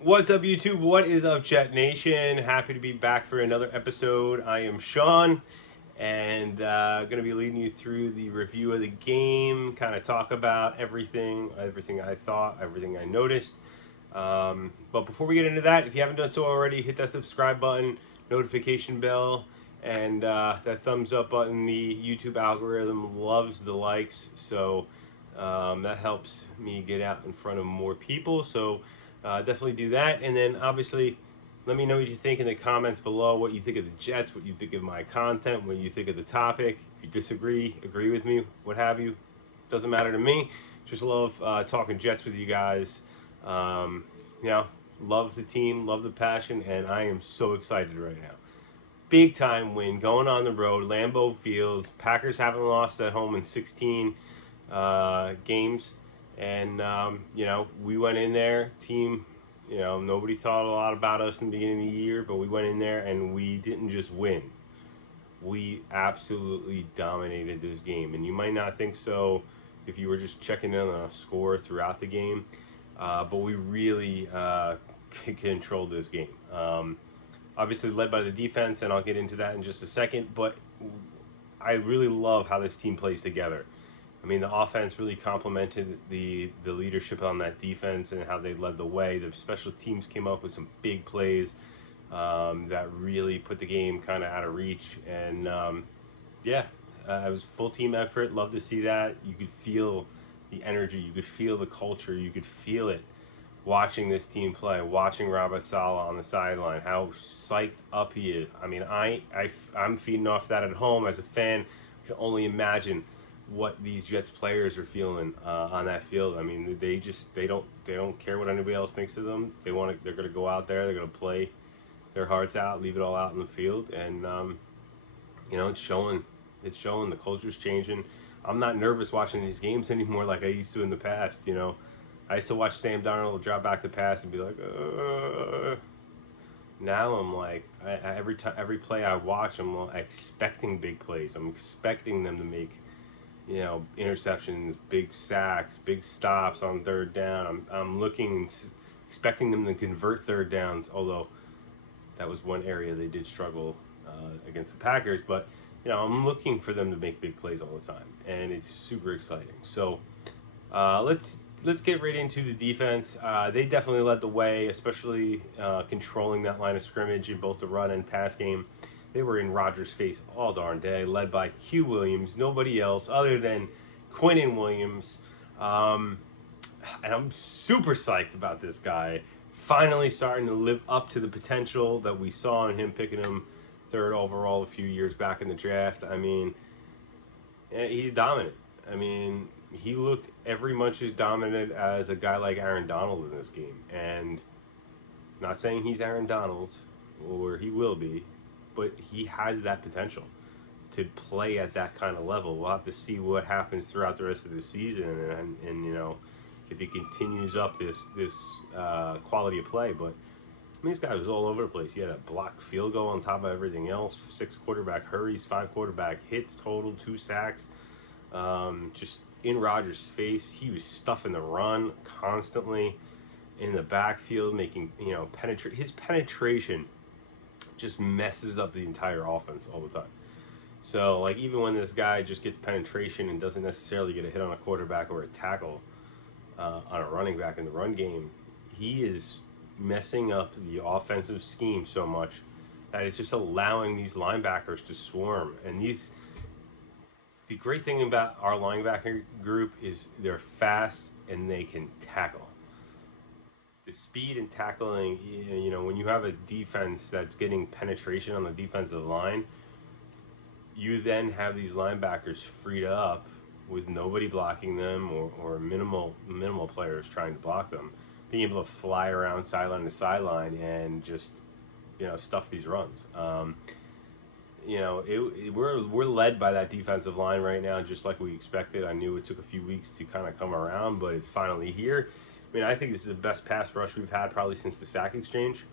What's up, YouTube? What is up, Jet Nation? Happy to be back for another episode. I am Sean, and going to be leading you through the review of the game, kind of talk about everything I thought, everything I noticed. But before we get into that, if you haven't done so already, hit that subscribe button, notification bell, and that thumbs up button. The YouTube algorithm loves the likes, so that helps me get out in front of more people. So definitely do that. And then obviously, let me know what you think in the comments below. What you think of the Jets, what you think of my content, what you think of the topic. If you disagree, agree with me, what have you, doesn't matter to me. Just love talking Jets with you guys. Um, you know, love the team, love the passion, and I am so excited right now. Big time win going on the road, Lambeau Field. Packers haven't lost at home in 16 games, and we went in there. Team, nobody thought a lot about us in the beginning of the year, but we went in there and we didn't just win. We absolutely dominated this game, and you might not think so if you were just checking in on a score throughout the game, but we really controlled this game. Obviously led by the defense, and I'll get into that in just a second, but I really love how this team plays together. I mean, the offense really complemented the leadership on that defense and how they led the way. The special teams came up with some big plays that really put the game kind of out of reach. And yeah, it was full team effort. Love to see that. You could feel the energy. You could feel the culture. You could feel it watching this team play, watching Robert Saleh on the sideline, how psyched up he is. I mean, I'm feeding off that at home as a fan. I can only imagine what these Jets players are feeling on that field. I mean, they don't care what anybody else thinks of them. They're going to go out there. They're going to play their hearts out, leave it all out in the field, and it's showing. It's showing. The culture's changing. I'm not nervous watching these games anymore like I used to in the past. I used to watch Sam Darnold drop back the pass and be like, now I'm like, every play I watch, I'm expecting big plays. I'm expecting them to make, interceptions, big sacks, big stops on third down. I'm looking, expecting them to convert third downs. Although that was one area they did struggle against the Packers, but I'm looking for them to make big plays all the time, and it's super exciting. So let's get right into the defense. They definitely led the way, especially controlling that line of scrimmage in both the run and pass game. They were in Rodgers' face all darn day, led by Hugh Williams, nobody else other than Quinnen Williams. And I'm super psyched about this guy finally starting to live up to the potential that we saw in him, picking him third overall a few years back in the draft. I mean, he's dominant. I mean, he looked every much as dominant as a guy like Aaron Donald in this game. And not saying he's Aaron Donald, or he will be, but he has that potential to play at that kind of level. We'll have to see what happens throughout the rest of the season, and if he continues up this quality of play. But I mean, this guy was all over the place. He had a blocked field goal on top of everything else, 6 quarterback hurries, 5 quarterback hits total, 2 sacks. Just in Rodgers' face, he was stuffing the run constantly in the backfield, making penetrate. His penetration just messes up the entire offense all the time. So like even when this guy just gets penetration and doesn't necessarily get a hit on a quarterback or a tackle on a running back in the run game, he is messing up the offensive scheme so much that it's just allowing these linebackers to swarm. And the great thing about our linebacker group is they're fast and they can tackle. The speed and tackling, when you have a defense that's getting penetration on the defensive line, you then have these linebackers freed up with nobody blocking them, or minimal players trying to block them, being able to fly around sideline to sideline and just stuff these runs. We're led by that defensive line right now, just like we expected. I knew it took a few weeks to kind of come around, but it's finally here. I mean, I think this is the best pass rush we've had probably since the sack exchange.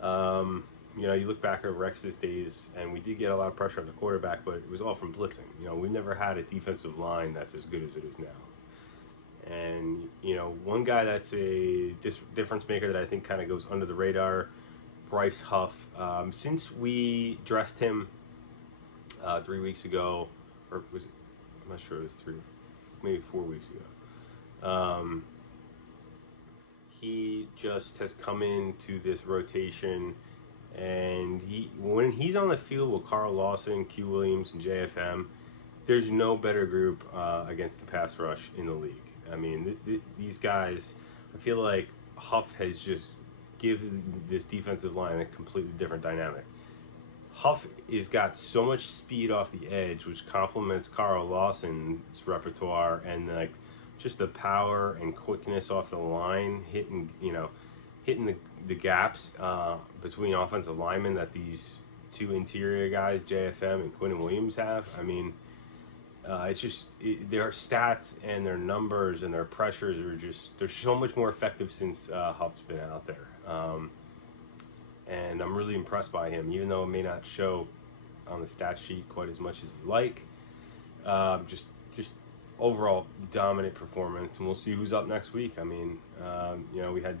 You look back at Rex's days, and we did get a lot of pressure on the quarterback, but it was all from blitzing. We've never had a defensive line that's as good as it is now. And, one guy that's a difference maker that I think kind of goes under the radar, Bryce Huff. Since we dressed him 3 weeks ago, or was it, I'm not sure, it was maybe 4 weeks ago. He just has come into this rotation, and when he's on the field with Carl Lawson, Q Williams, and JFM, there's no better group against the pass rush in the league. I mean, these guys, I feel like Huff has just given this defensive line a completely different dynamic. Huff has got so much speed off the edge, which complements Carl Lawson's repertoire, and like just the power and quickness off the line, hitting the gaps between offensive linemen that these two interior guys, JFM and Quinn Williams, have. I mean, it's just their stats and their numbers and their pressures they're so much more effective since Huff's been out there. And I'm really impressed by him, even though it may not show on the stat sheet quite as much as you'd like. Just overall dominant performance, and we'll see who's up next week. I mean, we had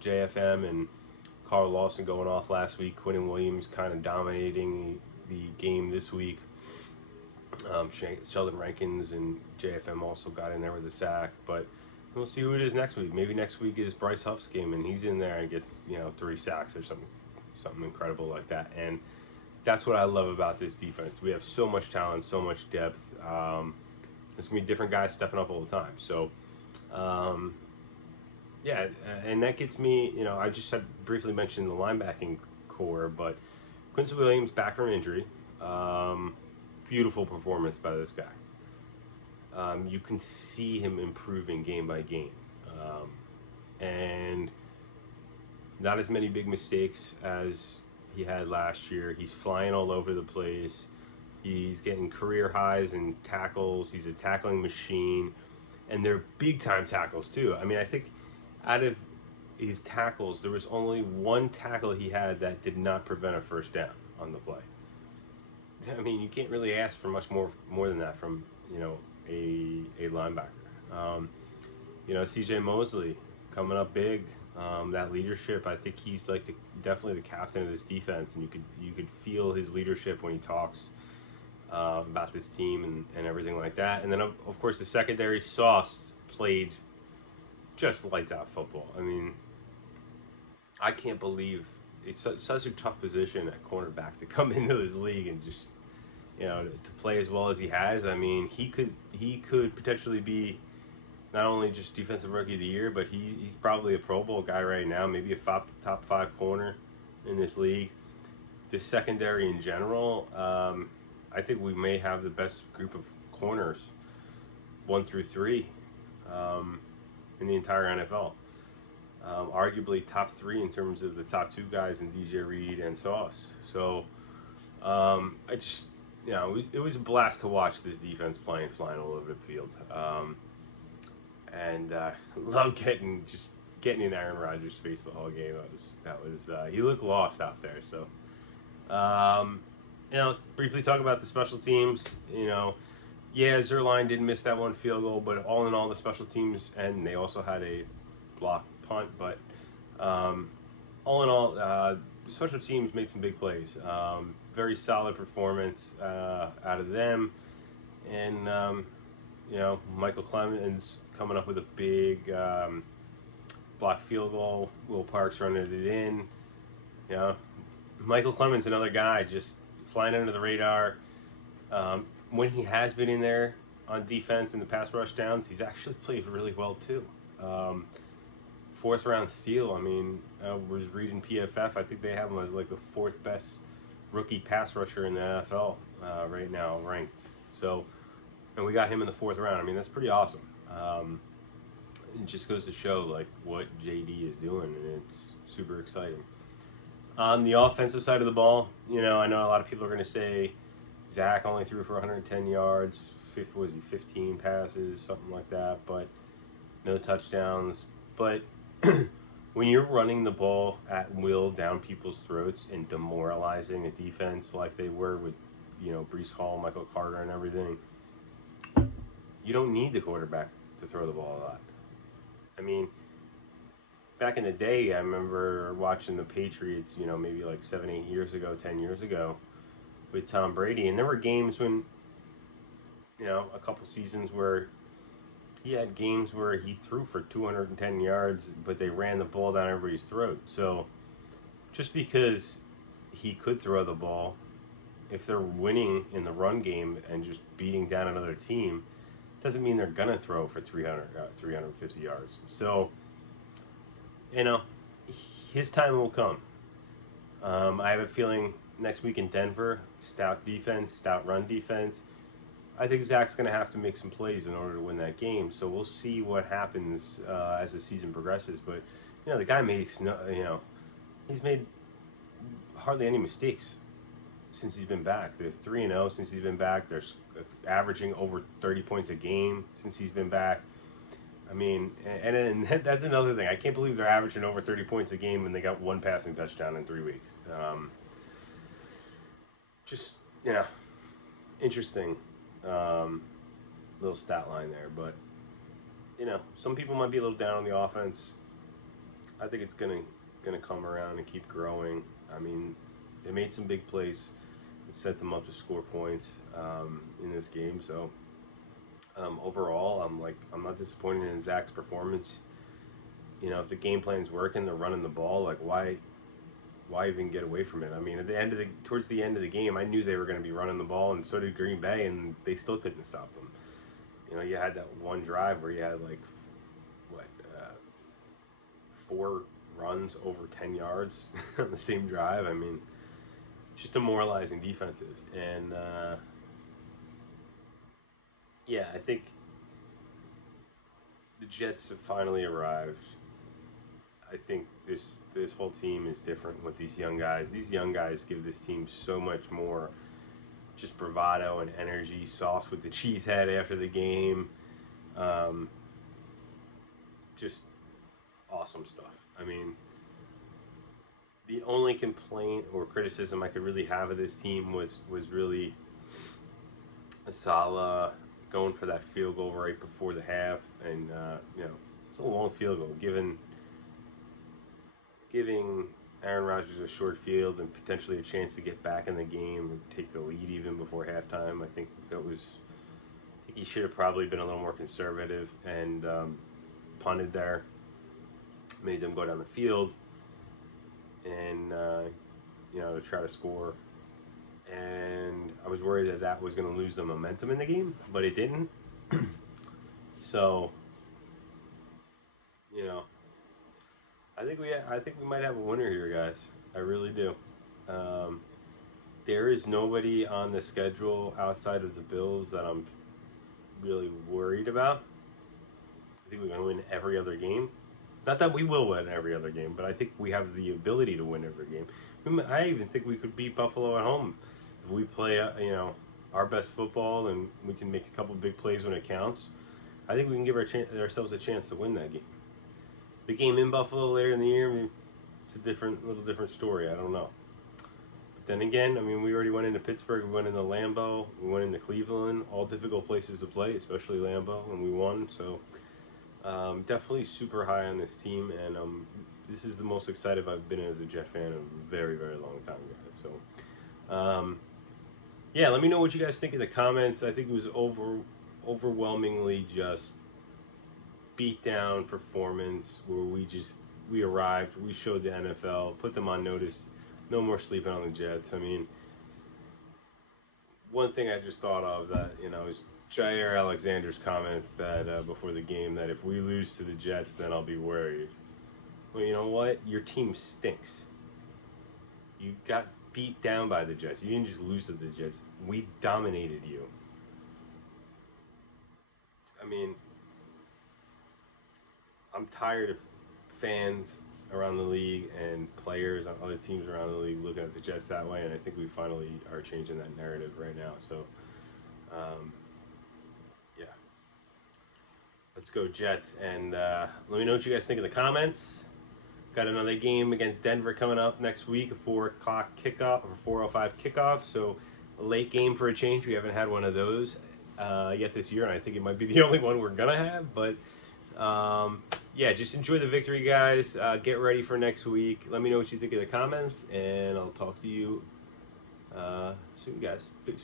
JFM and Carl Lawson going off last week. Quinn Williams kind of dominating the game this week. Sheldon Rankins and JFM also got in there with a sack, but we'll see who it is next week. Maybe next week is Bryce Huff's game, and he's in there and gets 3 sacks or something incredible like that. And that's what I love about this defense. We have so much talent, so much depth. There's gonna be different guys stepping up all the time. So, yeah, and that gets me. I just had briefly mentioned the linebacking core, but Quincy Williams back from injury. Beautiful performance by this guy. You can see him improving game by game, and not as many big mistakes as he had last year. He's flying all over the place. He's getting career highs in tackles. He's a tackling machine, and they're big time tackles too. I mean, I think out of his tackles, there was only one tackle he had that did not prevent a first down on the play. I mean, you can't really ask for much more than that from a linebacker. C.J. Mosley coming up big. That leadership, I think he's like definitely the captain of this defense, and you could feel his leadership when he talks about this team and everything like that. And then of course the secondary, Sauce played just lights out football. I mean, I can't believe it's such a tough position at cornerback to come into this league and just to play as well as he has. I mean, he could potentially be not only just defensive rookie of the year, but he's probably a Pro Bowl guy right now, maybe a top 5 corner in this league. This secondary in general, I think we may have the best group of corners, 1 through 3, in the entire NFL. Arguably top 3 in terms of the top 2 guys in DJ Reed and Sauce. So it was a blast to watch this defense flying all over the field. And love getting in Aaron Rodgers' face the whole game. He looked lost out there. So, briefly talk about the special teams. Zuerlein did miss that one field goal, but all in all, the special teams, and they also had a blocked punt. But all in all, the special teams made some big plays. Very solid performance out of them, and Michael Clemens coming up with a big blocked field goal. Will Parks running it in. Michael Clemens, another guy just flying under the radar. When he has been in there on defense in the pass rush downs, he's actually played really well too. 4th round steal. I mean, I was reading PFF. I think they have him as like the 4th best rookie pass rusher in the NFL right now, ranked. So, and we got him in the 4th round. I mean, that's pretty awesome. It just goes to show like what JD is doing, and it's super exciting. On the offensive side of the ball, I know a lot of people are going to say Zach only threw for 110 yards, 15 passes, something like that, but no touchdowns. But when you're running the ball at will down people's throats and demoralizing a defense like they were with, Breece Hall, Michael Carter, and everything, you don't need the quarterback to throw the ball a lot. I mean, back in the day, I remember watching the Patriots, you know, maybe like 7, 8 years ago, 10 years ago with Tom Brady. And there were games when, you know, a couple seasons where he had games where he threw for 210 yards, but they ran the ball down everybody's throat. So just because he could throw the ball, if they're winning in the run game and just beating down another team, doesn't mean they're going to throw for 350 yards. So, you know, his time will come. I have a feeling next week in Denver, stout defense, stout run defense. I think Zach's going to have to make some plays in order to win that game. So we'll see what happens as the season progresses. But, you know, the guy makes, he's made hardly any mistakes since he's been back. They're 3-0 since he's been back. They're averaging over 30 points a game since he's been back. I mean, and that's another thing. I can't believe they're averaging over 30 points a game and they got one passing touchdown in 3 weeks. Just, yeah, interesting little stat line there. But, you know, some people might be a little down on the offense. I think it's gonna come around and keep growing. I mean, they made some big plays. It set them up to score points in this game. So overall, I'm not disappointed in Zach's performance. You know, if the game plan's working, they're running the ball. Like, why even get away from it? I mean, towards the end of the game, I knew they were going to be running the ball, and so did Green Bay, and they still couldn't stop them. You know, you had that one drive where you had like 4 runs over 10 yards on the same drive. I mean, just demoralizing defenses. And yeah, I think the Jets have finally arrived. I think this whole team is different with these young guys. These young guys give this team so much more just bravado and energy. Sauce with the cheesehead after the game. Just awesome stuff. I mean, the only complaint or criticism I could really have of this team was really Salah going for that field goal right before the half, and you know, it's a long field goal, giving Aaron Rodgers a short field and potentially a chance to get back in the game and take the lead even before halftime. I think he should have probably been a little more conservative and punted there, made them go down the field and you know, to try to score. And I was worried that was going to lose the momentum in the game, but it didn't. So, you know, I think we might have a winner here, guys. I really do. There is nobody on the schedule outside of the Bills that I'm really worried about. I think we're going to win every other game. Not that we will win every other game, but I think we have the ability to win every game. I even think we could beat Buffalo at home if we play, you know, our best football and we can make a couple big plays when it counts. I think we can give ourselves a chance to win that game. The game in Buffalo later in the year, I mean, it's a little different story. I don't know. But then again, I mean, we already went into Pittsburgh, we went into Lambeau, we went into Cleveland, all difficult places to play, especially Lambeau, and we won. So definitely super high on this team, and this is the most excited I've been as a Jet fan in a very, very long time, guys. So, yeah, let me know what you guys think in the comments. I think it was overwhelmingly just beat down performance where we arrived, we showed the NFL, put them on notice. No more sleeping on the Jets. I mean, one thing I just thought of that, you know, is Jair Alexander's comments that before the game that if we lose to the Jets, then I'll be worried. Well, you know what? Your team stinks. You got beat down by the Jets. You didn't just lose to the Jets. We dominated you. I mean, I'm tired of fans around the league and players on other teams around the league looking at the Jets that way, and I think we finally are changing that narrative right now. So, yeah. Let's go Jets, and let me know what you guys think in the comments. Got another game against Denver coming up next week, a 4 o'clock kickoff, or 4:05 kickoff, so a late game for a change. We haven't had one of those yet this year, and I think it might be the only one we're gonna have. But yeah, just enjoy the victory, guys. Get ready for next week. Let me know what you think in the comments, and I'll talk to you soon, guys. Peace.